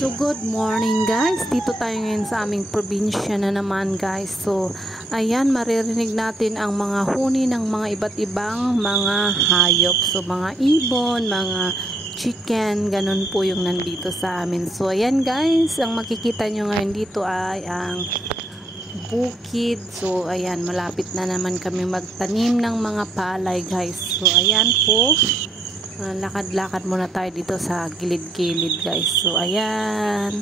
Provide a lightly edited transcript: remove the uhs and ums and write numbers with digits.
So good morning guys, dito tayo ngayon sa aming probinsya na naman guys. So ayan, maririnig natin ang mga huni ng mga iba't ibang mga hayop. So mga ibon, mga chicken, ganun po yung nandito sa amin. So ayan guys, ang makikita nyo ngayon dito ay ang bukid. So ayan, malapit na naman kami magtanim ng mga palay guys. So ayan po, lakad-lakad muna tayo dito sa gilid-gilid guys. So ayan.